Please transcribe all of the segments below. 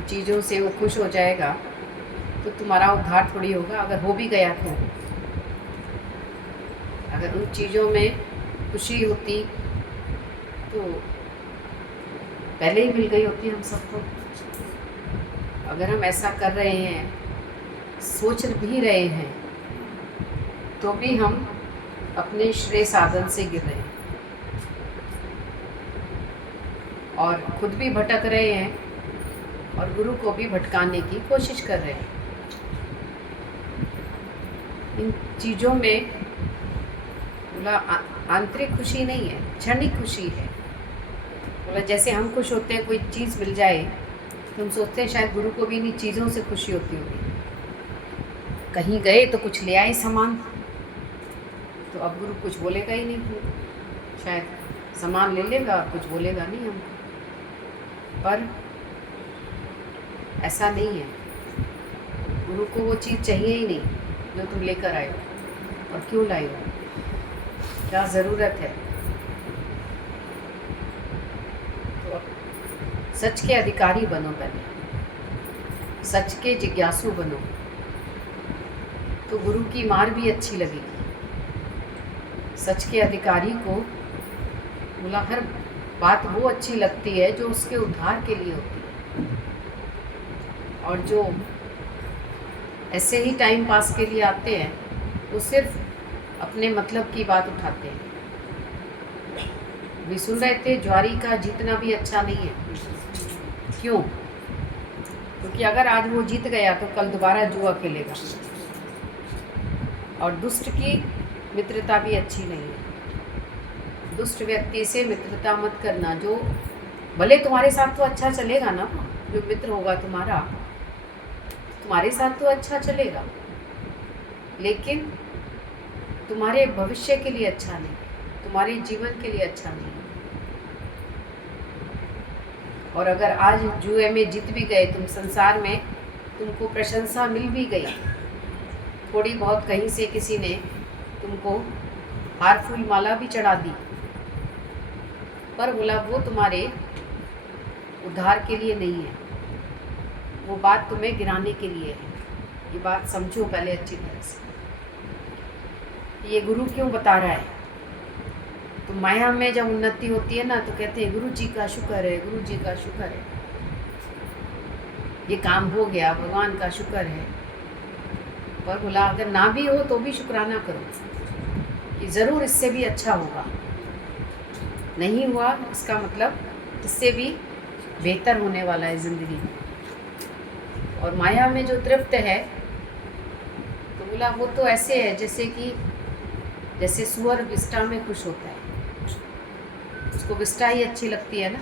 उन चीज़ों से वो खुश हो जाएगा तो तुम्हारा उद्धार थोड़ी होगा। अगर हो भी गया तो अगर उन चीज़ों में खुशी होती तो पहले ही मिल गई होती हम सबको। अगर हम ऐसा कर रहे हैं, सोच भी रहे हैं, तो भी हम अपने श्रेय साधन से गिर रहे हैं और खुद भी भटक रहे हैं और गुरु को भी भटकाने की कोशिश कर रहे हैं। इन चीज़ों में बोला आंतरिक खुशी नहीं है, क्षणिक खुशी है। बोला जैसे हम खुश होते हैं कोई चीज़ मिल जाए तो हम सोचते हैं शायद गुरु को भी इन्हीं चीज़ों से खुशी होती होगी। कहीं गए तो कुछ ले आए सामान, तो अब गुरु कुछ बोलेगा ही नहीं, शायद सामान ले लेगा, कुछ बोलेगा नहीं हमको। पर ऐसा नहीं है, गुरु को वो चीज़ चाहिए ही नहीं जो तुम लेकर आए हो। और क्यों लाए हो, क्या ज़रूरत है। तो सच के अधिकारी बनो, पहले सच के जिज्ञासु बनो, तो गुरु की मार भी अच्छी लगेगी। सच के अधिकारी को बोला हर बात वो अच्छी लगती है जो उसके उद्धार के लिए होती है, और जो ऐसे ही टाइम पास के लिए आते हैं वो सिर्फ अपने मतलब की बात उठाते हैं। भी सुन रहे थे, ज्वारी का जीतना भी अच्छा नहीं है। क्यों? क्योंकि अगर आज वो जीत गया तो कल दोबारा जुआ खेलेगा। और दुष्ट की मित्रता भी अच्छी नहीं है। दुष्ट व्यक्ति से मित्रता मत करना। जो भले तुम्हारे साथ तो अच्छा चलेगा ना, जो मित्र होगा तुम्हारा, तुम्हारे साथ तो अच्छा चलेगा, लेकिन तुम्हारे भविष्य के लिए अच्छा नहीं, तुम्हारे जीवन के लिए अच्छा नहीं। और अगर आज जुए में जीत भी गए तुम, संसार में तुमको प्रशंसा मिल भी गई, थोड़ी बहुत कहीं से किसी ने तुमको हार फूल माला भी चढ़ा दी, पर बोला वो तुम्हारे उद्धार के लिए नहीं है, वो बात तुम्हें गिराने के लिए है। ये बात समझो पहले अच्छी तरह से। ये गुरु क्यों बता रहा है? तो माया में जब उन्नति होती है ना तो कहते हैं गुरु जी का शुक्र है, गुरु जी का शुक्र है, ये काम हो गया, भगवान का शुक्र है। पर बोला अगर ना भी हो तो भी शुक्राना करो कि ज़रूर इससे भी अच्छा होगा। नहीं हुआ इसका मतलब इससे भी बेहतर होने वाला है ज़िंदगी में। और माया में जो तृप्त है तो बोला वो तो ऐसे है जैसे सुअर विष्ठा में खुश होता है। उसको विष्ठा ही अच्छी लगती है ना।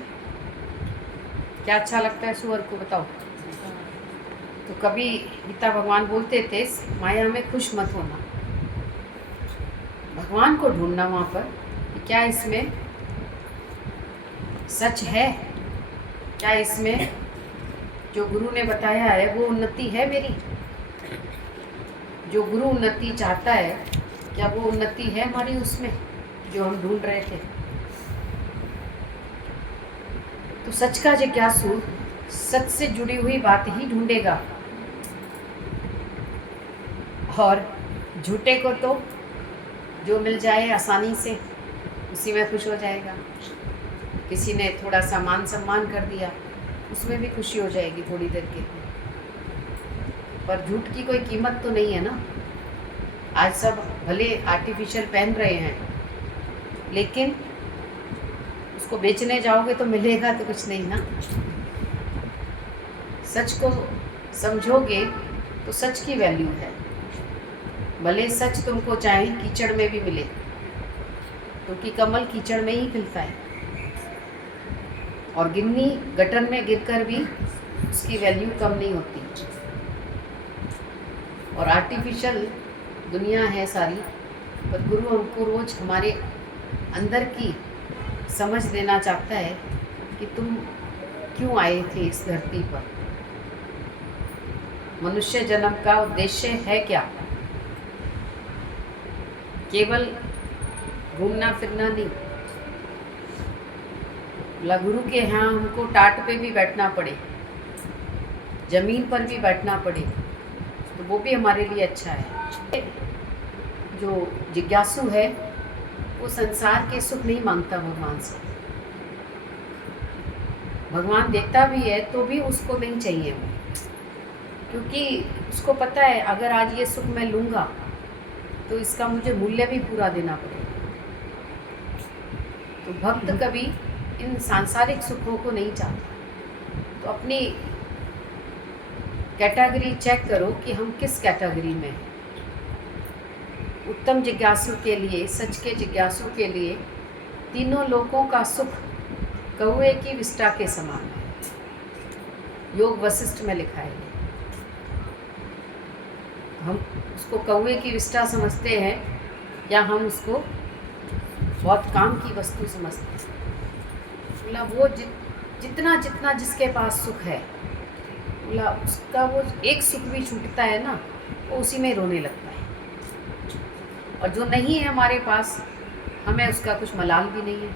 क्या अच्छा लगता है सुअर को, बताओ? तो कभी गीता भगवान बोलते थे माया में खुश मत होना, भगवान को ढूंढना वहाँ पर कि क्या इसमें सच है, क्या इसमें जो गुरु ने बताया है वो उन्नति है मेरी। जो गुरु उन्नति चाहता है, क्या वो उन्नति है हमारी उसमें जो हम ढूंढ रहे थे? तो सच का जिज्ञासु सच से जुड़ी हुई बात ही ढूंढेगा, और झूठे को तो जो मिल जाए आसानी से उसी में खुश हो जाएगा। किसी ने थोड़ा सा मान सम्मान कर दिया, उसमें भी खुशी हो जाएगी थोड़ी देर के लिए, पर झूठ की कोई कीमत तो नहीं है ना। आज सब भले आर्टिफिशियल पहन रहे हैं, लेकिन उसको बेचने जाओगे तो मिलेगा तो कुछ नहीं ना। सच को समझोगे तो सच की वैल्यू है। भले सच तुमको चाहे कीचड़ में भी मिले, क्योंकि कमल कीचड़ में ही खिलता है, और गिन्नी गटर में गिरकर भी उसकी वैल्यू कम नहीं होती। और आर्टिफिशियल दुनिया है सारी, पर गुरु हमको रोज हमारे अंदर की समझ देना चाहता है कि तुम क्यों आए थे इस धरती पर। मनुष्य जन्म का उद्देश्य है क्या? केवल घूमना फिरना नहीं। बोला गुरु के यहाँ हमको टाट पे भी बैठना पड़े ज़मीन पर भी बैठना पड़े तो वो भी हमारे लिए अच्छा है। जो जिज्ञासु है वो संसार के सुख नहीं मांगता भगवान से। भगवान देता भी है तो भी उसको नहीं चाहिए वो, क्योंकि उसको पता है अगर आज ये सुख मैं लूँगा तो इसका मुझे मूल्य भी पूरा देना पड़ेगा। तो भक्त कभी इन सांसारिक सुखों को नहीं चाहता। तो अपनी कैटेगरी चेक करो कि हम किस कैटेगरी में हैं। उत्तम जिज्ञासु के लिए, सच के जिज्ञासु के लिए तीनों लोकों का सुख कौवे की विष्ठा के समान है। योग वशिष्ठ में लिखा है। हम उसको कौवे की विष्ठा समझते हैं या हम उसको बहुत काम की वस्तु समझते हैं। बोला वो जितना जितना जिसके पास सुख है, बोला उसका वो एक सुख भी छूटता है ना, वो उसी में रोने लगता है। और जो नहीं है हमारे पास, हमें उसका कुछ मलाल भी नहीं है।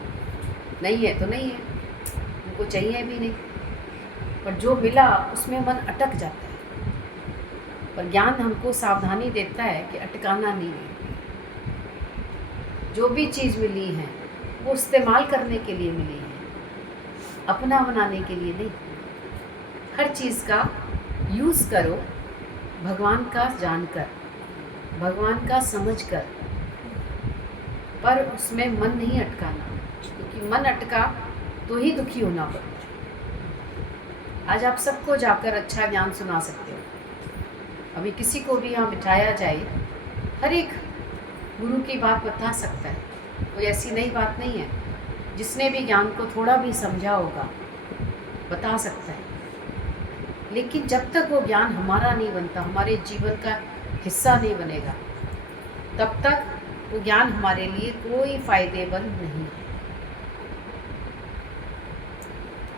नहीं है तो नहीं है, उनको चाहिए भी नहीं। पर जो मिला उसमें मन अटक जाता है। पर ज्ञान हमको सावधानी देता है कि अटकाना नहीं है। जो भी चीज़ मिली है वो इस्तेमाल करने के लिए मिली है, अपना बनाने के लिए नहीं। हर चीज़ का यूज़ करो भगवान का जानकर, भगवान का समझकर, पर उसमें मन नहीं अटकाना, क्योंकि मन अटका तो ही दुखी होना पड़ता है। आज आप सबको जाकर अच्छा ज्ञान सुना सकते हो। अभी किसी को भी यहाँ बिठाया जाए, हर एक गुरु की बात बता सकता है। कोई ऐसी नई बात नहीं है। जिसने भी ज्ञान को थोड़ा भी समझा होगा बता सकता है। लेकिन जब तक वो ज्ञान हमारा नहीं बनता, हमारे जीवन का हिस्सा नहीं बनेगा, तब तक वो ज्ञान हमारे लिए कोई फ़ायदेमंद नहीं है।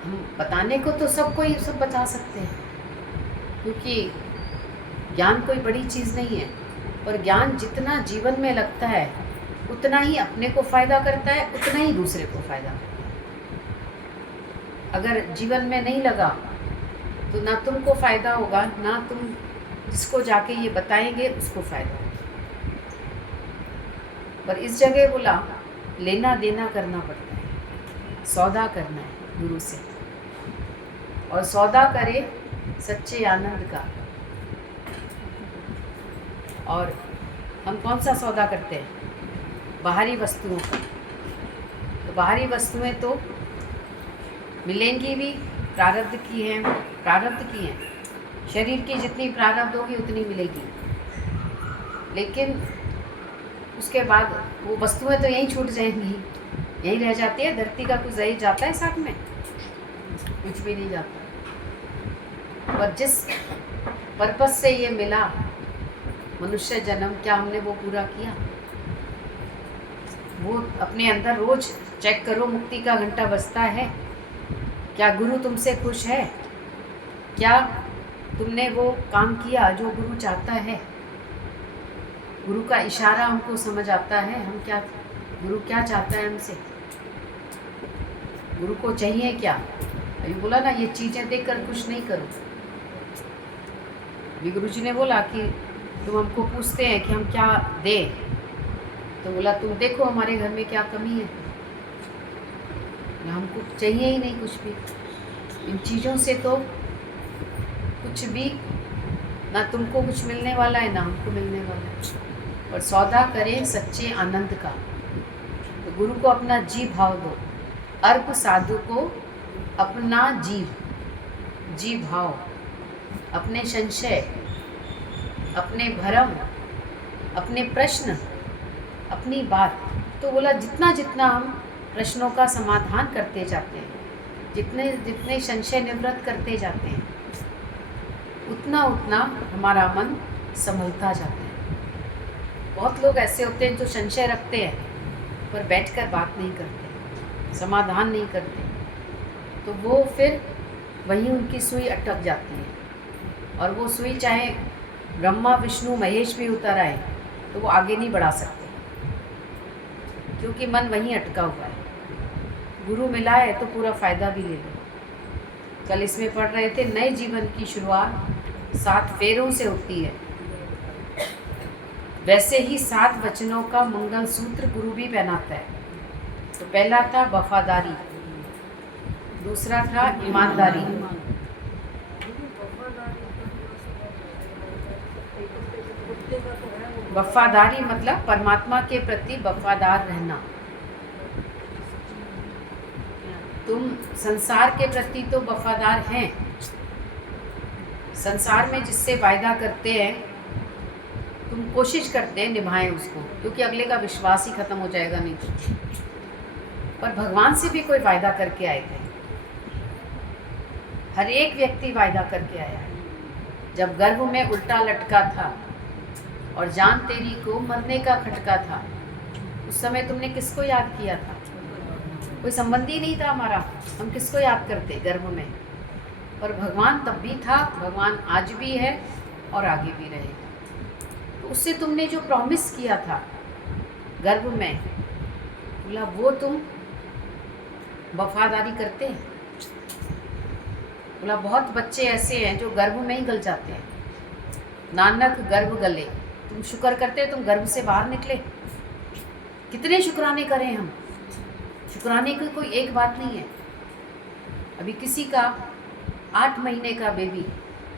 हम बताने को तो सबको ही सब बता सकते हैं, क्योंकि ज्ञान कोई बड़ी चीज़ नहीं है। पर ज्ञान जितना जीवन में लगता है उतना ही अपने को फ़ायदा करता है, उतना ही दूसरे को फ़ायदा करता है। अगर जीवन में नहीं लगा तो ना तुमको फ़ायदा होगा, ना तुम जिसको जाके ये बताएंगे उसको फ़ायदा होगा। पर इस जगह बोला लेना देना करना पड़ता है, सौदा करना है गुरु से। और सौदा करे सच्चे आनंद का। और हम कौन सा सौदा करते हैं? बाहरी वस्तुओं का। तो बाहरी वस्तुएं तो मिलेंगी भी, प्रारब्ध की हैं, प्रारब्ध की हैं। शरीर की जितनी प्रारब्ध होगी उतनी मिलेगी। लेकिन उसके बाद वो वस्तुएं तो यहीं छूट जाएंगी, यहीं रह जाती है। धरती का कुछ रह जाता है साथ में? कुछ भी नहीं जाता। पर जिस पर्पस से ये मिला मनुष्य जन्म, क्या हमने वो पूरा किया? वो अपने अंदर रोज चेक करो, मुक्ति का घंटा बजता है। क्या गुरु तुमसे खुश है? क्या तुमने वो काम किया जो गुरु चाहता है? गुरु का इशारा हमको समझ आता है? हम क्या, गुरु क्या चाहता है हमसे? गुरु को चाहिए क्या? अभी बोला ना, ये चीज़ें देखकर खुश नहीं करो। अभी गुरु जी ने बोला कि तुम हमको पूछते हैं कि हम क्या दें, तो बोला तुम देखो हमारे घर में क्या कमी है। हमको चाहिए ही नहीं कुछ भी। इन चीज़ों से तो कुछ भी ना तुमको कुछ मिलने वाला है ना हमको मिलने वाला है। और सौदा करें सच्चे आनंद का। तो गुरु को अपना जी भाव दो, अर्प साधु को अपना जी भाव, अपने संशय, अपने भरम, अपने प्रश्न, अपनी बात। तो बोला जितना जितना हम प्रश्नों का समाधान करते जाते हैं, जितने जितने संशय निवृत्त करते जाते हैं, उतना उतना हमारा मन संभलता जाता है। बहुत लोग ऐसे होते हैं जो संशय रखते हैं पर बैठकर बात नहीं करते, समाधान नहीं करते, तो वो फिर वहीं उनकी सुई अटक जाती है। और वो सुई चाहे ब्रह्मा विष्णु महेश भी उतर आए तो वो आगे नहीं बढ़ा सकते, क्योंकि मन वहीं अटका हुआ है। गुरु मिला है तो पूरा फ़ायदा भी ले लो। कल इसमें पढ़ रहे थे, नए जीवन की शुरुआत 7 फेरों से होती है। वैसे ही 7 वचनों का मंगल सूत्र गुरु भी पहनाता है। तो पहला था वफादारी, दूसरा था ईमानदारी, वफादारी मतलब परमात्मा के प्रति वफादार रहना। तुम संसार के प्रति तो वफादार हैं, संसार में जिससे वायदा करते हैं तुम कोशिश करते हैं निभाएं उसको, क्योंकि अगले का विश्वास ही खत्म हो जाएगा नहीं तो। पर भगवान से भी कोई वायदा करके आए थे, हर एक व्यक्ति वायदा करके आया है। जब गर्भ में उल्टा लटका था और जान तेरी को मरने का खटका था, उस समय तुमने किसको याद किया था? कोई संबंधी नहीं था हमारा, हम किसको याद करते गर्भ में? पर भगवान तब भी था, भगवान आज भी है और आगे भी रहेगा। तो उससे तुमने जो प्रॉमिस किया था गर्भ में, बोला वो तुम वफादारी करते हैं? बोला बहुत बच्चे ऐसे हैं जो गर्भ में ही गल जाते हैं, नानक गर्भ गले। तुम शुक्र करते तुम गर्भ से बाहर निकले। कितने शुक्राने करें हम? शुक्राने की कोई एक बात नहीं है। अभी किसी का 8 महीने का बेबी,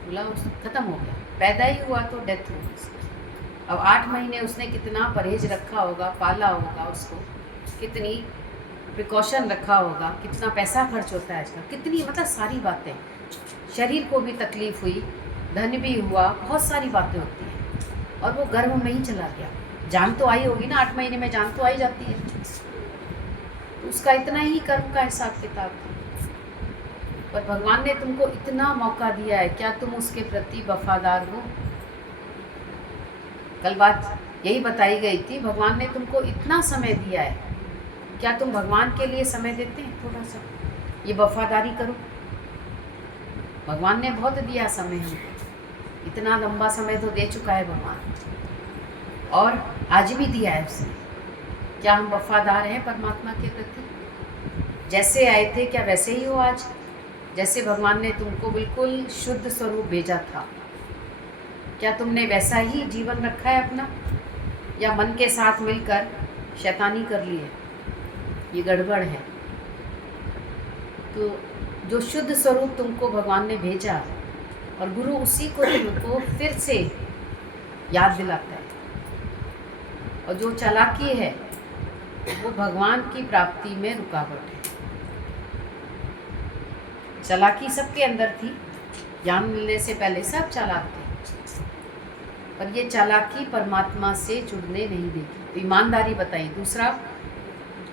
बोला ख़त्म हो गया, पैदा ही हुआ तो डेथ हो गई। अब 8 महीने उसने कितना परहेज रखा होगा, पाला होगा उसको, कितनी प्रिकॉशन रखा होगा, कितना पैसा खर्च होता है इसका, कितनी मतलब सारी बातें, शरीर को भी तकलीफ़ हुई, धन भी हुआ, बहुत सारी बातें होती हैं। और वो गर्भ में ही चला गया। जान तो आई होगी ना, 8 महीने में जान तो आई जाती है। तो उसका इतना ही कर्म का हिसाब किताब था। पर भगवान ने तुमको इतना मौका दिया है, क्या तुम उसके प्रति वफादार हो? कल बात यही बताई गई थी, भगवान ने तुमको इतना समय दिया है, क्या तुम भगवान के लिए समय देते हैं? थोड़ा सा ये वफादारी करो। भगवान ने बहुत दिया समय हमको, इतना लंबा समय तो दे चुका है भगवान, और आज भी दिया है उसने। क्या हम वफादार हैं परमात्मा के प्रति? जैसे आए थे क्या वैसे ही हो आज? जैसे भगवान ने तुमको बिल्कुल शुद्ध स्वरूप भेजा था, क्या तुमने वैसा ही जीवन रखा है अपना, या मन के साथ मिलकर शैतानी कर ली है? ये गड़बड़ है। तो जो शुद्ध स्वरूप तुमको भगवान ने भेजा, और गुरु उसी को तुमको फिर से याद दिलाता है। और जो चालाकी है वो भगवान की प्राप्ति में रुकावट है। चालाकी सबके अंदर थी, ज्ञान मिलने से पहले सब चालाक थे, पर ये चालाकी परमात्मा से जुड़ने नहीं देगी। तो ईमानदारी बताई, दूसरा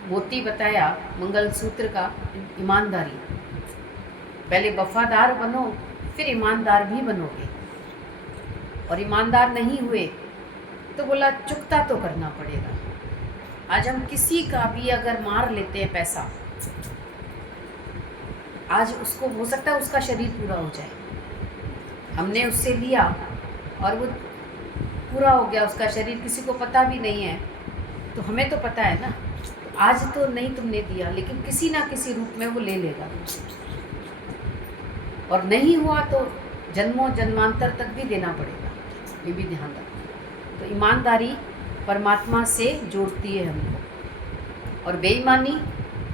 मोती बताया मंगल सूत्र का, ईमानदारी। पहले वफादार बनो, फिर ईमानदार भी बनोगे। और ईमानदार नहीं हुए तो बोला चुकता तो करना पड़ेगा। आज हम किसी का भी अगर मार लेते हैं पैसा, आज उसको हो सकता है उसका शरीर पूरा हो जाए, हमने उससे लिया और वो पूरा हो गया उसका शरीर, किसी को पता भी नहीं है, तो हमें तो पता है ना। तो आज तो नहीं तुमने दिया, लेकिन किसी ना किसी रूप में वो ले लेगा, और नहीं हुआ तो जन्मों जन्मांतर तक भी देना पड़ेगा। ये भी ध्यान रखना। तो ईमानदारी परमात्मा से जोड़ती है हमको, और बेईमानी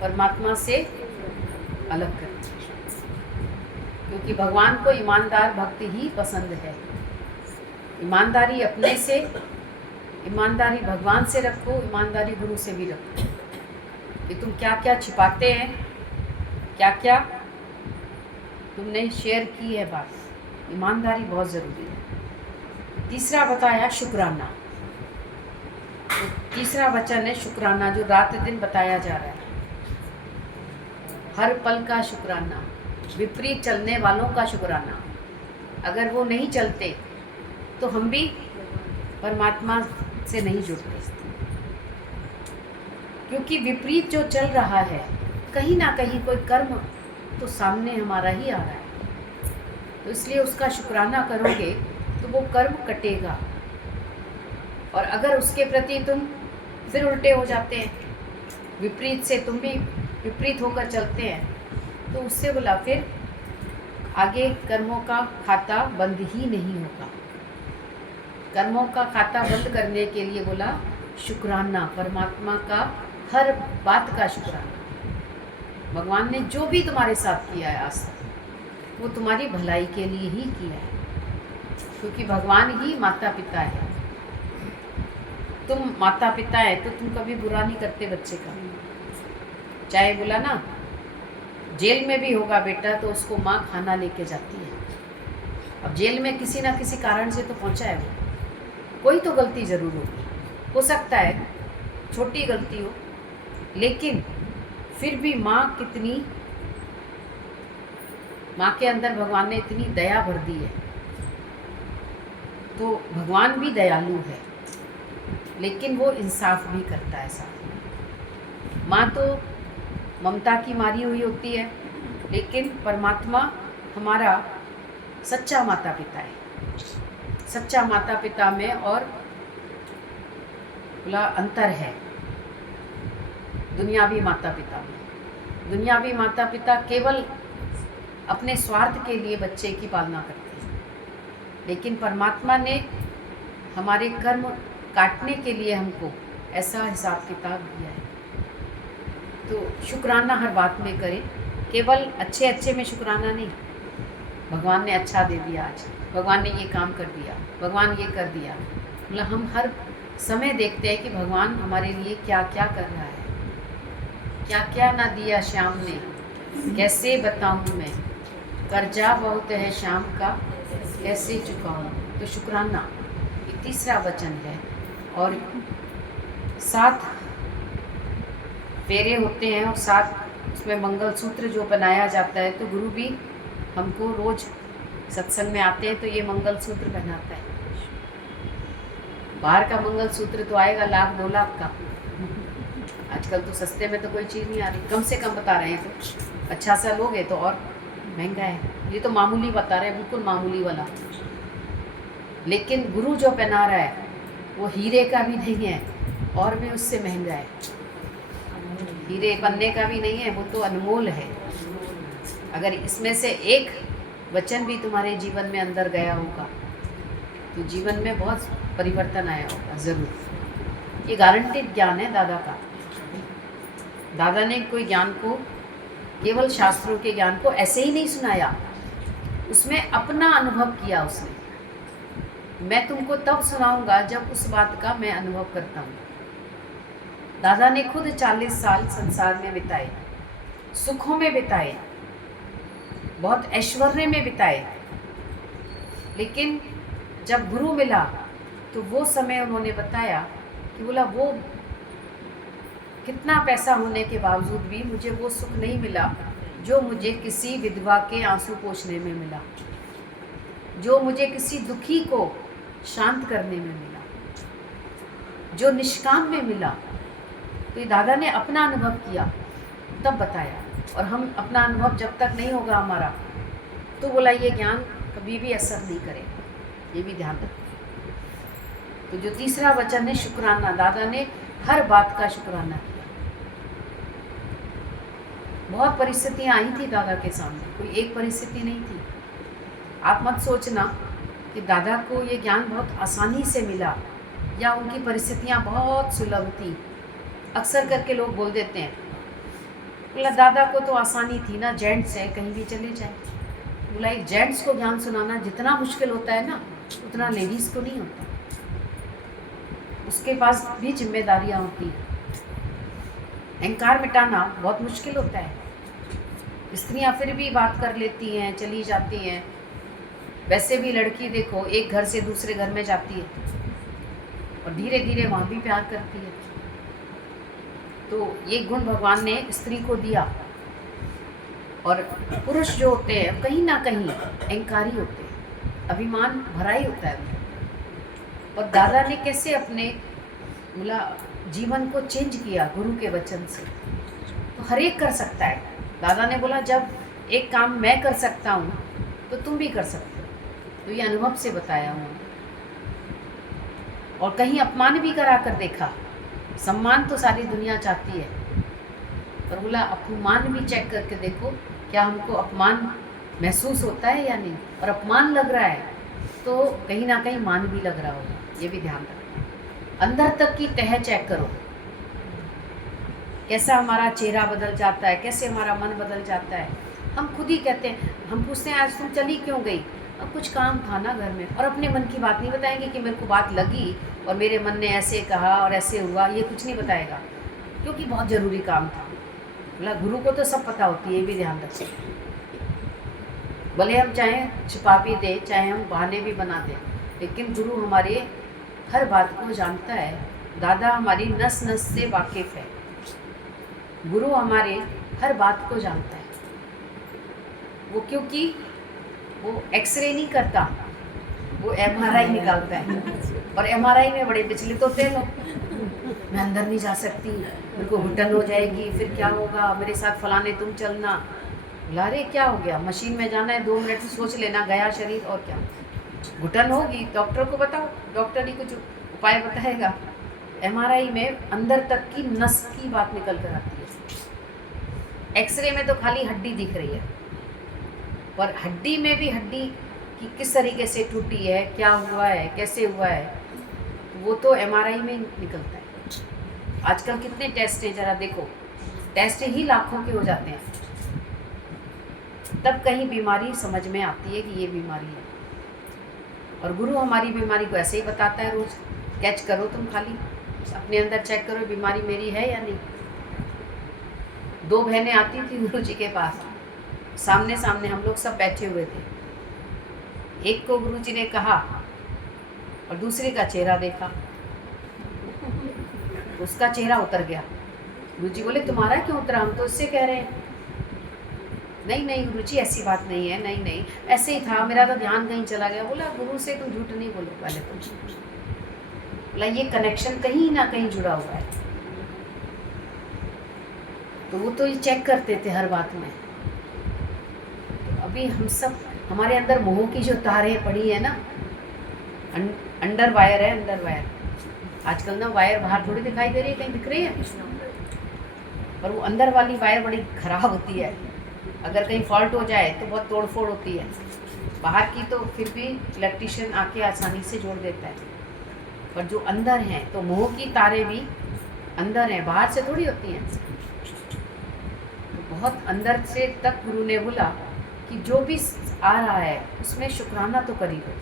परमात्मा से अलग करती है, क्योंकि भगवान को ईमानदार भक्त ही पसंद है। ईमानदारी अपने से, ईमानदारी भगवान से रखो, ईमानदारी गुरु से भी रखो। कि तुम क्या क्या छिपाते हैं, क्या क्या तुमने शेयर की है बात, ईमानदारी बहुत ज़रूरी है। तीसरा बताया शुक्राना। तो तीसरा वचन है शुक्राना, जो रात दिन बताया जा रहा है। हर पल का शुक्राना, विपरीत चलने वालों का शुक्राना। अगर वो नहीं चलते तो हम भी परमात्मा से नहीं जुड़ते, क्योंकि विपरीत जो चल रहा है, कहीं ना कहीं कोई कर्म तो सामने हमारा ही आ रहा है। तो इसलिए उसका शुक्राना करोगे तो वो कर्म कटेगा। और अगर उसके प्रति तुम फिर उल्टे हो जाते हैं, विपरीत से तुम भी विपरीत होकर चलते हैं, तो उससे बोला फिर आगे कर्मों का खाता बंद ही नहीं होगा। कर्मों का खाता बंद करने के लिए बोला शुक्राना, परमात्मा का हर बात का शुक्राना। भगवान ने जो भी तुम्हारे साथ किया है आज तक, वो तुम्हारी भलाई के लिए ही किया है, क्योंकि भगवान ही माता पिता है। तुम माता पिता है तो तुम कभी बुरा नहीं करते बच्चे का। चाहे बोला ना जेल में भी होगा बेटा तो उसको माँ खाना लेके जाती है। अब जेल में किसी ना किसी कारण से तो पहुँचा है वो, कोई तो गलती ज़रूर होगी, हो सकता है छोटी गलती हो, लेकिन फिर भी माँ के अंदर भगवान ने इतनी दया भर दी है। तो भगवान भी दयालु है, लेकिन वो इंसाफ भी करता है साथ। माँ तो ममता की मारी हुई होती है, लेकिन परमात्मा हमारा सच्चा माता पिता है। सच्चा माता पिता में और बोला अंतर है दुनियावी माता पिता में। दुनियावी माता पिता केवल अपने स्वार्थ के लिए बच्चे की पालना करते हैं, लेकिन परमात्मा ने हमारे कर्म काटने के लिए हमको ऐसा हिसाब किताब दिया है। तो शुक्राना हर बात में करें, केवल अच्छे अच्छे में शुक्राना नहीं। भगवान ने अच्छा दे दिया, आज भगवान ने ये काम कर दिया, भगवान ये कर दिया। मतलब हम हर समय देखते हैं कि भगवान हमारे लिए क्या क्या कर रहा है, क्या क्या ना दिया श्याम ने, कैसे बताऊँ मैं, कर्जा बहुत है श्याम का, कैसे चुकाऊँ। तो शुक्राना ये तीसरा वचन है। और 7 फेरे होते हैं और 7 उसमें मंगलसूत्र जो बनाया जाता है। तो गुरु भी हमको रोज़ सत्संग में आते हैं तो ये मंगलसूत्र पहनाता है। बाहर का मंगलसूत्र तो आएगा 1 लाख 2 लाख का, आजकल तो सस्ते में तो कोई चीज़ नहीं आ रही, कम से कम बता रहे हैं। तो अच्छा सा लोगे तो और महंगा है, ये तो मामूली बता रहे हैं, बिल्कुल मामूली वाला। लेकिन गुरु जो पहना रहा है वो हीरे का भी नहीं है और भी उससे महंगा है, हीरे बनने का भी नहीं है, वो तो अनमोल है। अगर इसमें से एक वचन भी तुम्हारे जीवन में अंदर गया होगा तो जीवन में बहुत परिवर्तन आया होगा ज़रूर। ये गारंटेड ज्ञान है दादा का। दादा ने कोई ज्ञान को, केवल शास्त्रों के ज्ञान को ऐसे ही नहीं सुनाया, उसमें अपना अनुभव किया उसने। मैं तुमको तब सुनाऊंगा जब उस बात का मैं अनुभव करता हूँ। दादा ने खुद 40 साल संसार में बिताए, सुखों में बिताए, बहुत ऐश्वर्य में बिताए, लेकिन जब गुरु मिला तो वो समय उन्होंने बताया कि बोला वो कितना पैसा होने के बावजूद भी मुझे वो सुख नहीं मिला जो मुझे किसी विधवा के आंसू पोंछने में मिला, जो मुझे किसी दुखी को शांत करने में मिला, जो निष्काम में मिला। तो ये दादा ने अपना अनुभव किया तब बताया। और हम अपना अनुभव जब तक नहीं होगा हमारा, तो बोला ये ज्ञान कभी भी असर नहीं करेगा, ये भी ध्यान रखो। तो जो तीसरा वचन है शुक्राना, दादा ने हर बात का शुक्राना किया। बहुत परिस्थितियाँ आई थी दादा के सामने, कोई एक परिस्थिति नहीं थी। आप मत सोचना कि दादा को ये ज्ञान बहुत आसानी से मिला या उनकी परिस्थितियाँ बहुत सुलभ थी। अक्सर करके लोग बोल देते हैं, बोला दादा को तो आसानी थी ना, जेंट्स है कहीं भी चले जाए। बोला एक जेंट्स को ज्ञान सुनाना जितना मुश्किल होता है ना, उतना लेडीज़ को नहीं होता। उसके पास भी जिम्मेदारियाँ होती हैं। अहंकार मिटाना बहुत मुश्किल होता है। स्त्रियाँ फिर भी बात कर लेती हैं, चली जाती हैं। वैसे भी लड़की देखो एक घर से दूसरे घर में जाती है और धीरे धीरे वहाँ भी प्यार करती है। तो ये गुण भगवान ने स्त्री को दिया। और पुरुष जो होते हैं कहीं ना कहीं अहंकारी होते हैं, अभिमान भरा ही होता है उनका। और दादा ने कैसे अपने बोला जीवन को चेंज किया गुरु के वचन से। तो हर एक कर सकता है। दादा ने बोला जब एक काम मैं कर सकता हूँ तो तुम भी कर सकते हो। तो ये अनुभव से बताया उन्होंने। और कहीं अपमान भी करा कर देखा। सम्मान तो सारी दुनिया चाहती है, पर बोला अपमान भी चेक करके देखो क्या हमको अपमान महसूस होता है या नहीं, और अपमान लग रहा है तो कहीं ना कहीं मान भी लग रहा होगा, ये भी ध्यान रखना। अंदर तक की तह चेक करो, कैसा हमारा चेहरा बदल जाता है, कैसे हमारा मन बदल जाता है। हम खुद ही कहते हैं, हम पूछते हैं आज तुम चली क्यों गई, अब कुछ काम था ना घर में, और अपने मन की बात नहीं बताएंगे कि मेरे को बात लगी और मेरे मन ने ऐसे कहा और ऐसे हुआ, ये कुछ नहीं बताएगा क्योंकि बहुत ज़रूरी काम था। बोला गुरु को तो सब पता होती है, ये भी ध्यान रखें। भले हम चाहे छिपा भी दें, चाहे हम बहाने भी बना दें, लेकिन गुरु हमारे हर बात को जानता है। दादा हमारी नस नस से वाकिफ़ है, गुरु हमारे हर बात को जानता है। वो क्योंकि वो एक्सरे नहीं करता, वो MRI निकालता है, और MRI में बड़े विचलित होते हैं लोग। मैं अंदर नहीं जा सकती, मेरे को घुटन हो जाएगी, फिर क्या होगा, मेरे साथ फलाने तुम चलना। बोला अरे क्या हो गया, मशीन में जाना है, 2 मिनट सोच लेना, गया शरीर, और क्या। घुटन होगी डॉक्टर को बताओ, डॉक्टर ही कुछ उपाय बताएगा। MRI में अंदर तक की नस की बात निकल कर आती है। एक्सरे में तो खाली हड्डी दिख रही है, पर हड्डी में भी हड्डी की किस तरीके से टूटी है, क्या हुआ है, कैसे हुआ है, वो तो MRI में निकलता है। आजकल कितने टेस्ट हैं, ज़रा देखो, टेस्ट ही लाखों के हो जाते हैं, तब कहीं बीमारी समझ में आती है कि ये बीमारी है। और गुरु हमारी बीमारी को ऐसे ही बताता है, रोज़ कैच करो, तुम खाली अपने अंदर चेक करो बीमारी मेरी है या नहीं। 2 बहनें आती थी गुरु जी के पास, सामने सामने हम लोग सब बैठे हुए थे। एक को गुरु जी ने कहा और दूसरे का चेहरा देखा, उसका चेहरा उतर गया। गुरु जी बोले तुम्हारा क्यों उतरा, हम तो उससे कह रहे हैं। नहीं नहीं गुरु जी ऐसी बात नहीं है, नहीं नहीं ऐसे ही था, मेरा तो ध्यान कहीं चला गया। बोला गुरु से तुम झूठ नहीं बोलो पहले तुम। बोला ये कनेक्शन कहीं ना कहीं जुड़ा हुआ है। तो वो तो ये चेक करते थे हर बात में। तो अभी हम सब, हमारे अंदर मोह की जो तारें पड़ी है ना, अंडर वायर है, अंडर वायर। आजकल ना वायर बाहर थोड़ी दिखाई दे रही है, कहीं दिख रही है, पर वो अंदर वाली वायर बड़ी ख़राब होती है। अगर कहीं फॉल्ट हो जाए तो बहुत तोड़ फोड़ होती है। बाहर की तो फिर भी इलेक्ट्रिशियन आके आसानी से जोड़ देता है, पर जो अंदर हैं, तो मोह की तारें भी अंदर हैं, बाहर से थोड़ी होती हैं। तो बहुत अंदर से तक गुरु ने बोला कि जो भी आ रहा है उसमें शुक्राना तो करी हो।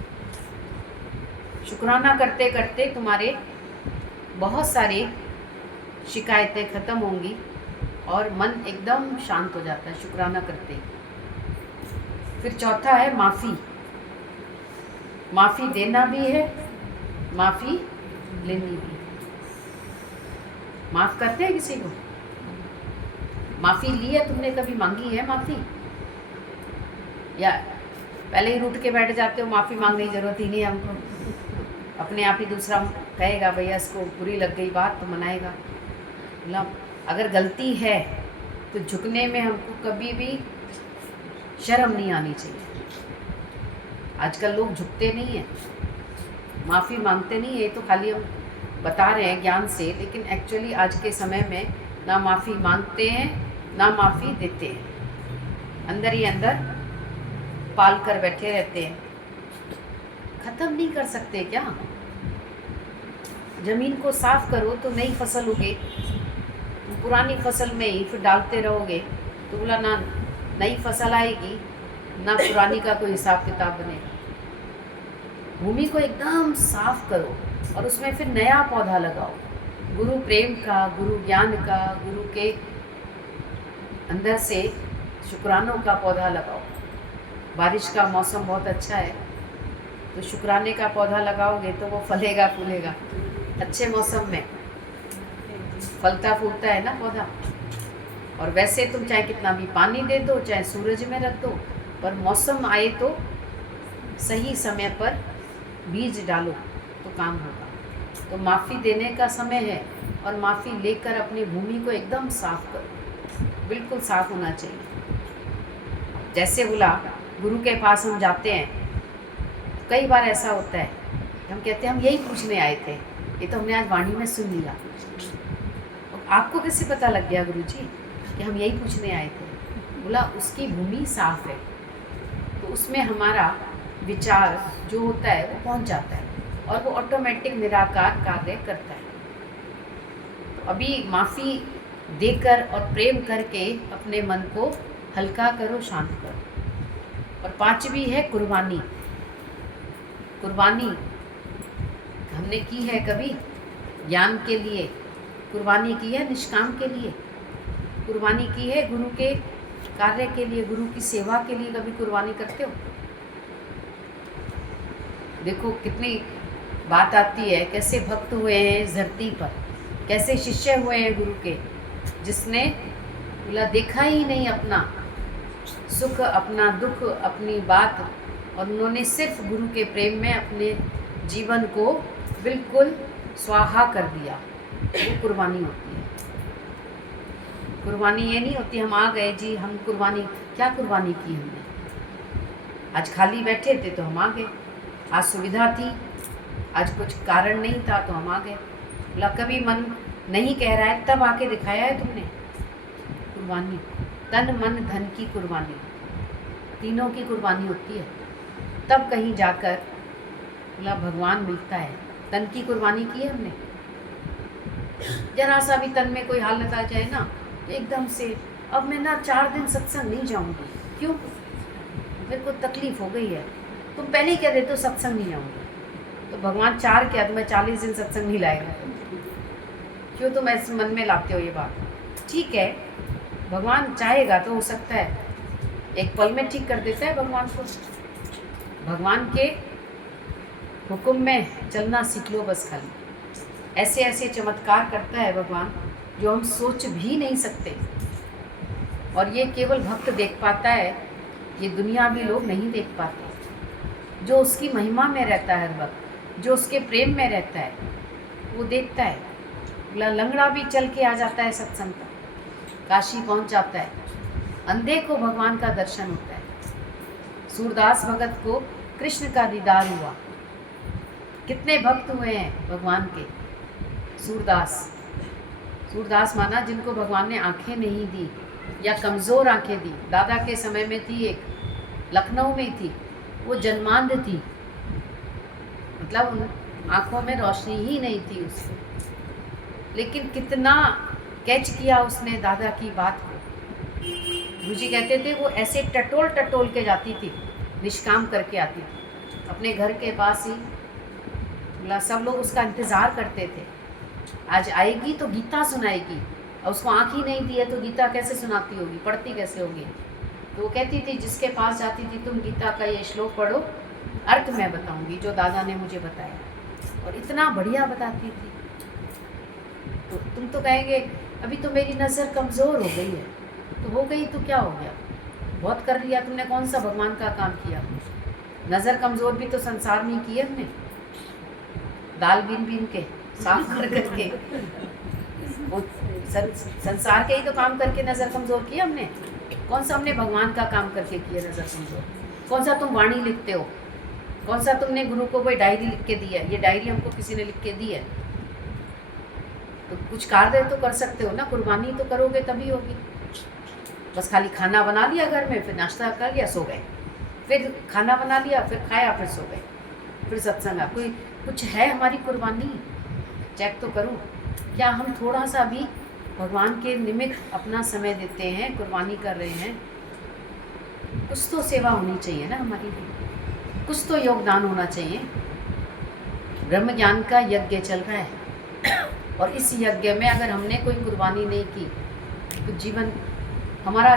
शुक्राना करते करते तुम्हारे बहुत सारी शिकायतें ख़त्म होंगी और मन एकदम शांत हो जाता है शुक्राना करते ही। फिर चौथा है माफ़ी। माफ़ी देना भी है, माफ़ी लेनी भी है। माफ़ करते हैं किसी को? माफ़ी ली है तुमने, कभी मांगी है माफ़ी? या पहले ही रूठ के बैठ जाते हो, माफ़ी मांगने की ज़रूरत ही नहीं है हमको, अपने आप ही दूसरा कहेगा भैया इसको बुरी लग गई बात, तो मनाएगा। मतलब अगर गलती है तो झुकने में हमको कभी भी शर्म नहीं आनी चाहिए। आजकल लोग झुकते नहीं हैं, माफ़ी मांगते नहीं है, ये तो खाली हम बता रहे हैं ज्ञान से, लेकिन एक्चुअली आज के समय में ना माफ़ी मांगते हैं ना माफ़ी देते हैं, अंदर ही अंदर पाल कर बैठे रहते हैं। ख़त्म नहीं कर सकते क्या? ज़मीन को साफ करो तो नई फसल उगे, पुरानी फसल में ही फिर डालते रहोगे तो बोला ना नई फसल आएगी ना पुरानी का कोई हिसाब किताब बनेगा। भूमि को एकदम साफ करो और उसमें फिर नया पौधा लगाओ, गुरु प्रेम का, गुरु ज्ञान का, गुरु के अंदर से शुक्रानों का पौधा लगाओ। बारिश का मौसम बहुत अच्छा है तो शुक्राने का पौधा लगाओगे तो वो फलेगा फूलेगा। अच्छे मौसम में फलता फूलता है ना पौधा। और वैसे तुम चाहे कितना भी पानी दे दो, चाहे सूरज में रख दो, पर मौसम आए तो सही समय पर बीज डालो तो काम होगा। तो माफ़ी देने का समय है और माफ़ी लेकर अपनी भूमि को एकदम साफ करो, बिल्कुल साफ होना चाहिए। जैसे बोला गुरु के पास हम जाते हैं, कई बार ऐसा होता है हम कहते हैं हम यही पूछने आए थे, ये तो हमने आज वाणी में सुन लिया। आपको कैसे पता लग गया गुरु जी कि हम यही पूछने आए थे? बोला उसकी भूमि साफ है, उसमें हमारा विचार जो होता है वो पहुंच जाता है और वो ऑटोमेटिक निराकार कार्य करता है। तो अभी माफ़ी देकर और प्रेम करके अपने मन को हल्का करो, शांत करो। और पांचवी है कुर्बानी। कुर्बानी हमने की है कभी ज्ञान के लिए, कुर्बानी की है निष्काम के लिए, कुर्बानी की है गुरु के कार्य के लिए, गुरु की सेवा के लिए कभी कुर्बानी करते हो? देखो कितनी बात आती है, कैसे भक्त हुए हैं इस धरती पर, कैसे शिष्य हुए हैं गुरु के, जिसने बोला देखा ही नहीं अपना सुख, अपना दुख, अपनी बात, और उन्होंने सिर्फ गुरु के प्रेम में अपने जीवन को बिल्कुल स्वाहा कर दिया। वो कुर्बानी होती है। कुर्बानी ये नहीं होती हम आ गए जी, हम कुर्बानी, क्या कुर्बानी की हमने? आज खाली बैठे थे तो हम आ गए, आज सुविधा थी, आज कुछ कारण नहीं था तो हम आ गए। बोला कभी मन नहीं कह रहा है तब आके दिखाया है तुमने। कुर्बानी, तन मन धन की कुर्बानी, तीनों की कुर्बानी होती है, तब कहीं जाकर बोला भगवान मिलता है। तन की कुर्बानी की है हमने, जरा सा भी तन में कोई हालत आ जाए ना एकदम से, अब मैं ना 4 दिन सत्संग नहीं जाऊंगी, क्यों? मेरे को तकलीफ हो गई है। तुम पहले ही कह देते हो सत्संग नहीं जाऊंगी, तो भगवान 4 क्या तुम्हें 40 दिन सत्संग नहीं लाएगा, क्यों तुम ऐसे मन में लाते हो ये बात? ठीक है, भगवान चाहेगा तो हो सकता है एक पल में ठीक कर देता है भगवान को। भगवान के हुक्म में चलना सीख लो बस खाली। ऐसे ऐसे चमत्कार करता है भगवान जो हम सोच भी नहीं सकते, और ये केवल भक्त देख पाता है, ये दुनियावी लोग नहीं देख पाते। जो उसकी महिमा में रहता है हर वक्त, जो उसके प्रेम में रहता है, वो देखता है। लंगड़ा भी चल के आ जाता है सत्संग का, काशी पहुंच जाता है, अंधे को भगवान का दर्शन होता है। सूरदास भगत को कृष्ण का दीदार हुआ। कितने भक्त हुए हैं भगवान के? सूरदास माना जिनको भगवान ने आंखें नहीं दी या कमज़ोर आंखें दी। दादा के समय में थी एक, लखनऊ में थी, वो जन्मांध थी, मतलब उन आँखों में रोशनी ही नहीं थी उसको, लेकिन कितना कैच किया उसने दादा की बात को। गुरुजी कहते थे वो ऐसे टटोल टटोल के जाती थी, निष्काम करके आती थी अपने घर के पास ही। बोला सब लोग उसका इंतज़ार करते थे, आज आएगी तो गीता सुनाएगी, और उसको आँख ही नहीं दी है तो गीता कैसे सुनाती होगी, पढ़ती कैसे होगी? तो वो कहती थी जिसके पास जाती थी, तुम गीता का ये श्लोक पढ़ो, अर्थ मैं बताऊंगी जो दादा ने मुझे बताया, और इतना बढ़िया बताती थी। तो तुम तो कहेंगे अभी तो मेरी नज़र कमज़ोर हो गई है, तो हो गई तो क्या हो गया, बहुत कर लिया तुमने, कौन सा भगवान का काम किया? नज़र कमज़ोर भी तो संसार में की है हमने, दाल बीन बीन के साफ कर करके, वो संसार के ही तो काम करके नज़र कमज़ोर की हमने। कौन सा हमने भगवान का काम करके किया नज़र कमज़ोर? कौन सा तुम वाणी लिखते हो? कौन सा तुमने गुरु को कोई डायरी लिख के दी है? ये डायरी हमको किसी ने लिख के दी है? तो कुछ कार्य तो कर सकते हो ना, कुर्बानी तो करोगे तभी होगी। बस खाली खाना बना लिया घर में, फिर नाश्ता कर लिया, सो गए, फिर खाना बना लिया, फिर खाया, फिर सो गए, फिर सत्संग। कोई कुछ है हमारी कुर्बानी? चेक तो करो, क्या हम थोड़ा सा भी भगवान के निमित्त अपना समय देते हैं, कुर्बानी कर रहे हैं? कुछ तो सेवा होनी चाहिए ना हमारी भी, कुछ तो योगदान होना चाहिए। ब्रह्म ज्ञान का यज्ञ चल रहा है, और इस यज्ञ में अगर हमने कोई कुर्बानी नहीं की तो जीवन हमारा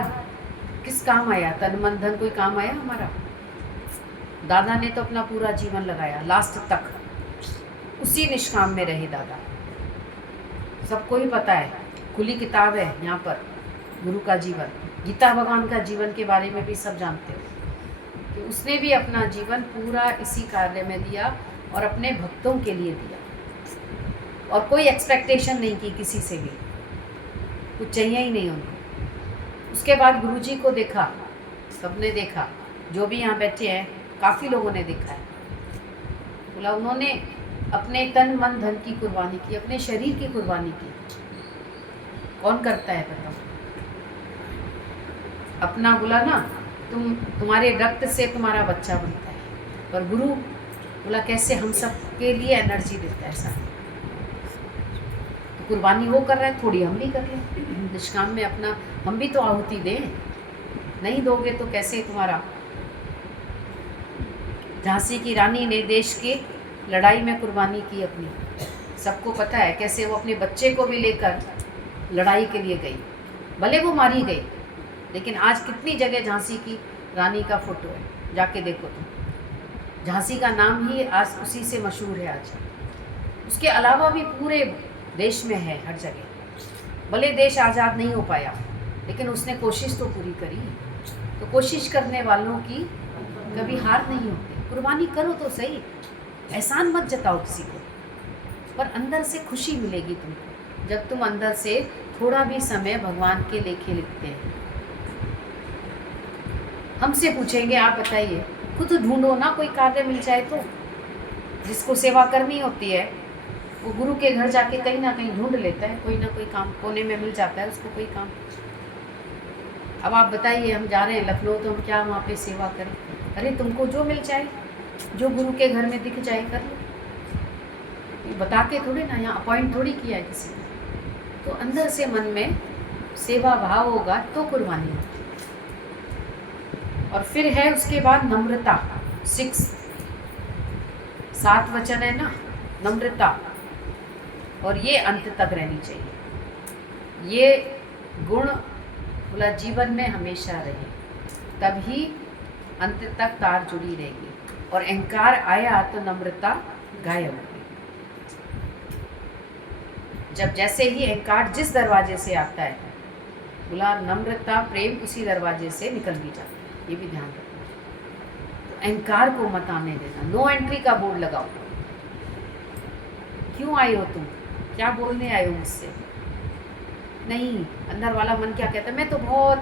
किस काम आया? तन मन धन कोई काम आया हमारा? दादा ने तो अपना पूरा जीवन लगाया, लास्ट तक उसी निष्काम में रहे दादा। सबको ही पता है, खुली किताब है यहाँ पर गुरु का जीवन, गीता भगवान का जीवन के बारे में भी सब जानते हो कि उसने भी अपना जीवन पूरा इसी कार्य में दिया और अपने भक्तों के लिए दिया, और कोई एक्सपेक्टेशन नहीं की किसी से भी, कुछ चाहिए ही नहीं उनको। उसके बाद गुरुजी को देखा, सबने देखा, जो भी यहाँ बैठे हैं काफ़ी लोगों ने देखा है। बोला उन्होंने अपने तन मन धन की कुर्बानी की, अपने शरीर की कुर्बानी की। कौन करता है बताओ? अपना बोला ना, तुम्हारे रक्त से तुम्हारा बच्चा बनता है। पर गुरु बोला कैसे, हम सब के लिए एनर्जी देता है ऐसा। तो कुर्बानी वो कर रहा है, थोड़ी हम भी कर लें निष्काम में अपना, हम भी तो आहुति दें। नहीं दोगे तो कैसे तुम्हारा। झांसी की रानी ने देश की लड़ाई में कुर्बानी की अपनी, सबको पता है कैसे वो अपने बच्चे को भी लेकर लड़ाई के लिए गई, भले वो मारी गई, लेकिन आज कितनी जगह झांसी की रानी का फोटो है, जाके देखो तुम। झांसी का नाम ही आज उसी से मशहूर है आज। उसके अलावा भी पूरे देश में है हर जगह। भले देश आज़ाद नहीं हो पाया, लेकिन उसने कोशिश तो पूरी करी। तो कोशिश करने वालों की कभी हार नहीं होती। कुर्बानी करो तो सही, एहसान मत जताओ किसी को, पर अंदर से खुशी मिलेगी तुमको जब तुम अंदर से थोड़ा भी समय भगवान के लेखे लिखते हैं। हमसे पूछेंगे आप बताइए, खुद ढूंढो ना कोई कार्य मिल जाए तो। जिसको सेवा करनी होती है वो गुरु के घर जाके कहीं ना कहीं ढूंढ लेता है, कोई ना कोई काम कोने में मिल जाता है उसको कोई काम। अब आप बताइए, हम जा रहे हैं लखनऊ तो हम क्या वहाँ पे सेवा करें? अरे तुमको जो मिल जाए, जो गुरु के घर में दिख जाए कर लो। बता के थोड़ी ना, यहाँ अपॉइंट थोड़ी किया है किसी ने। तो अंदर से मन में सेवा भाव होगा तो कुर्बानी होगी। और फिर है उसके बाद नम्रता, 7 वचन है ना, नम्रता, और ये अंत तक रहनी चाहिए। ये गुण बोला जीवन में हमेशा रहे, तभी अंत तक तार जुड़ी रहेगी। और अहंकार आया तो नम्रता गायब होगी। जब जैसे ही अहंकार जिस दरवाजे से आता है, बोला नम्रता प्रेम उसी दरवाजे से निकल भी जाता है। ये भी ध्यान रखना। तो अहंकार को मत आने देना। नो एंट्री का बोर्ड लगाओ। क्यों आए हो तुम, क्या बोलने आए हो मुझसे? नहीं, अंदर वाला मन क्या कहता है, मैं तो बहुत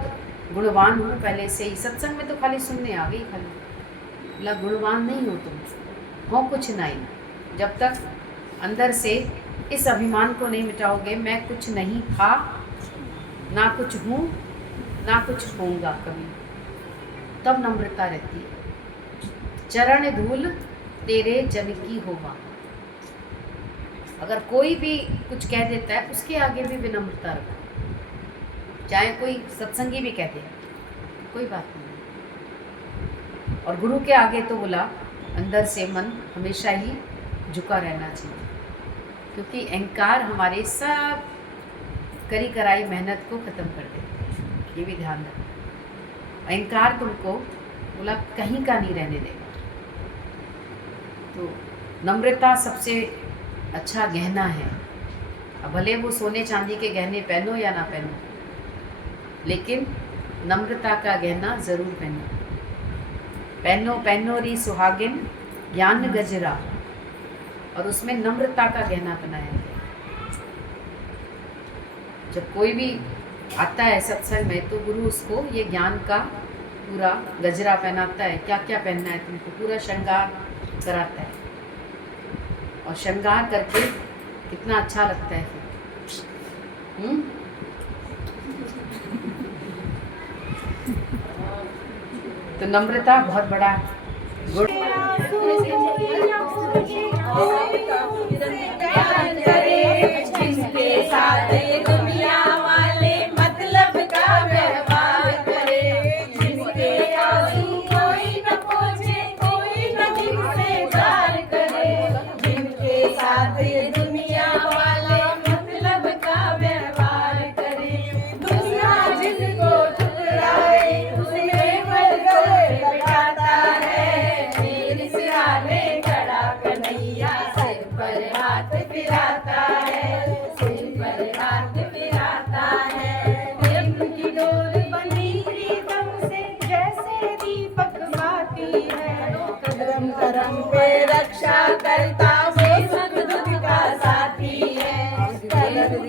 गुणवान हूँ पहले से ही, सत्संग में तो खाली सुनने आ गई खाली। बोला गुणवान नहीं हो तुम, हो कुछ नहीं। जब तक अंदर से इस अभिमान को नहीं मिटाओगे, मैं कुछ नहीं था, ना कुछ हूँ, ना कुछ होऊंगा कभी, तब नम्रता रहती है। चरण धूल तेरे जन की होवा। अगर कोई भी कुछ कह देता है उसके आगे भी विनम्रता रखो, चाहे कोई सत्संगी भी कहते हैं, कोई बात नहीं। और गुरु के आगे तो बोला अंदर से मन हमेशा ही झुका रहना चाहिए, क्योंकि अहंकार हमारे सब करी कराई मेहनत को ख़त्म कर देता है। ये भी ध्यान रखना। अहंकार तुमको बोला कहीं का नहीं रहने देगा। तो नम्रता सबसे अच्छा गहना है। अब भले वो सोने चांदी के गहने पहनो या ना पहनो, लेकिन नम्रता का गहना ज़रूर पहनो। पहनो पहनो री सुहागिन ज्ञान गजरा, और उसमें नम्रता का गहना बनाया गया। जब कोई भी आता है सत्संग में तो गुरु उसको ये ज्ञान का पूरा गजरा पहनाता है। क्या क्या पहनना है तुमको, पूरा श्रृंगार कराता है। और श्रृंगार करके कितना अच्छा लगता है फिर। तो नम्रता बहुत बड़ा गुण। जिसके साथ दुनिया वाले मतलब का व्यवहार करे, जिसके आंसू कोई न पोंछे, कोई न जिनसे प्यार करे, जिनके साथ दुनिया वाले मतलब का व्यवहार करे, दुनिया जिसको ठुकराए उसमें बलगल लगाता है, मेरे सिराने खड़ा कन्हैया सिर पर हाथ फिराता है, सिर पर हाथ फिराता है। प्रेम की डोर बंधी प्रीतम से जैसे दीपक बाती है, कदम कदम पे रक्षा करता वो सुख दुख का साथी है। कदम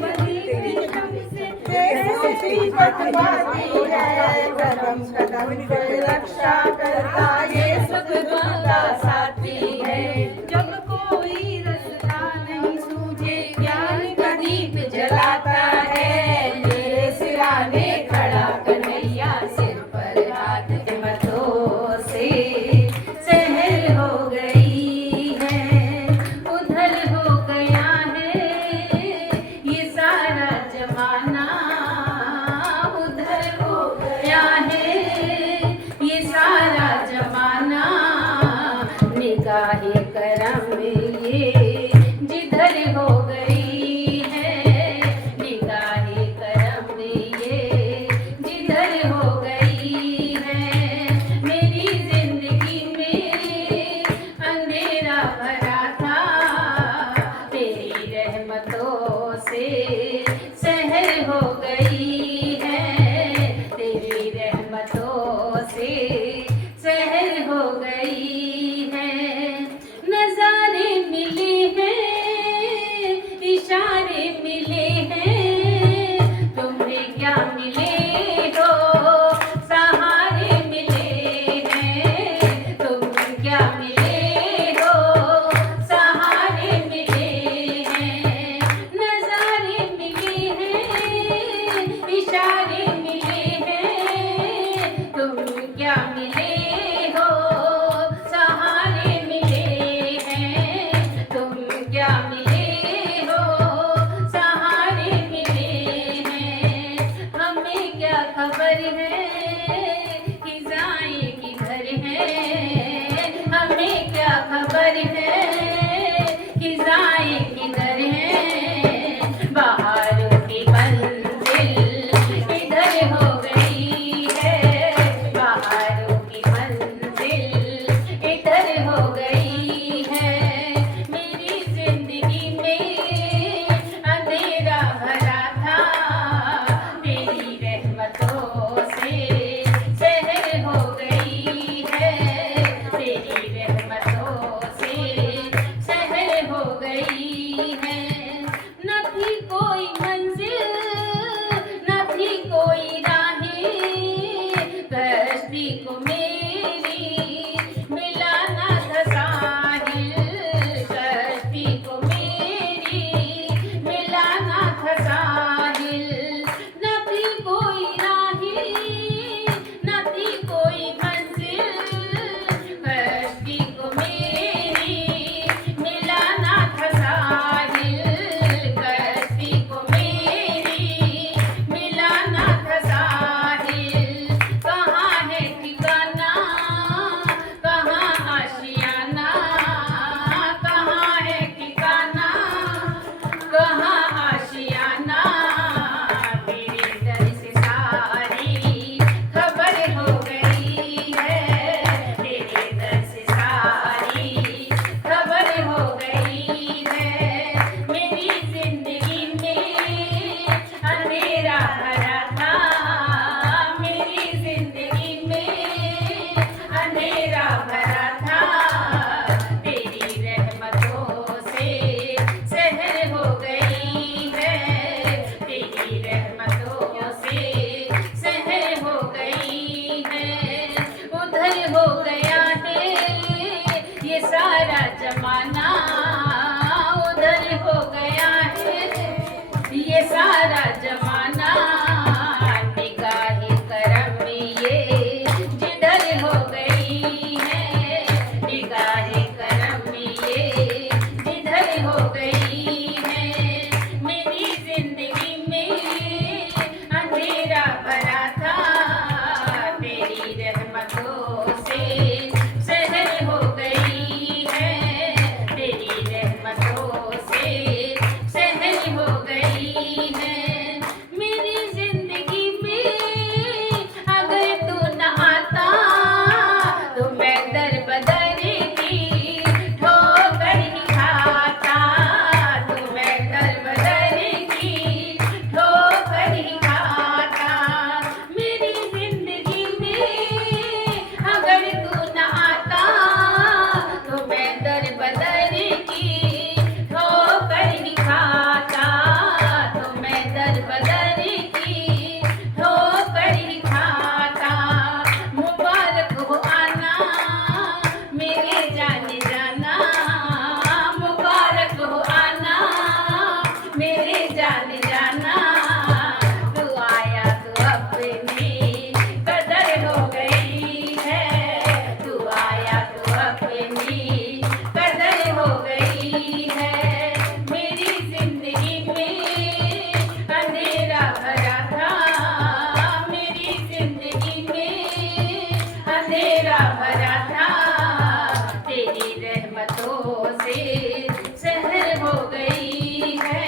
बंधी प्रीतम से जैसे दीपक बाती है, कदम कदम पे रक्षा करता ये सुख दुख का साथी है। जब कोई रास्ता नहीं सूझे ज्ञान का दीप जलाता है, मेरे सिराने खड़ा कन्हैया सिर पर मेरी कदर हो गई है। मेरी जिंदगी में अंधेरा भरा था, मेरी जिंदगी में अंधेरा भरा था, तेरी रहमतों से सहर हो गई है,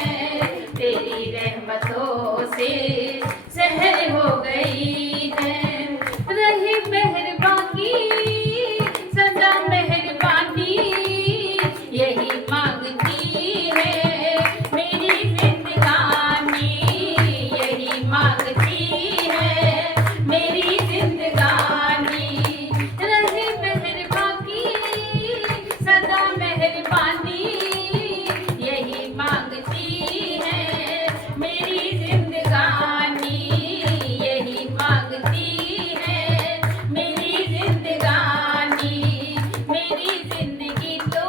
तेरी रहमतों से सहर हो गई है। रही मेहरबानी सदा मेहरबानी यही मांगती है मेरी जिंदगानी, यही मांगती है मेरी जिंदगानी। रही मेहरबानी सदा मेहरबानी यही मांगती है मेरी जिंदगानी, यही मांगती है मेरी जिंदगानी। मेरी जिंदगी तो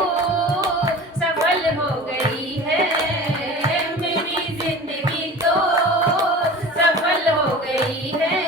सफल हो गई है, मेरी जिंदगी तो सफल हो गई है,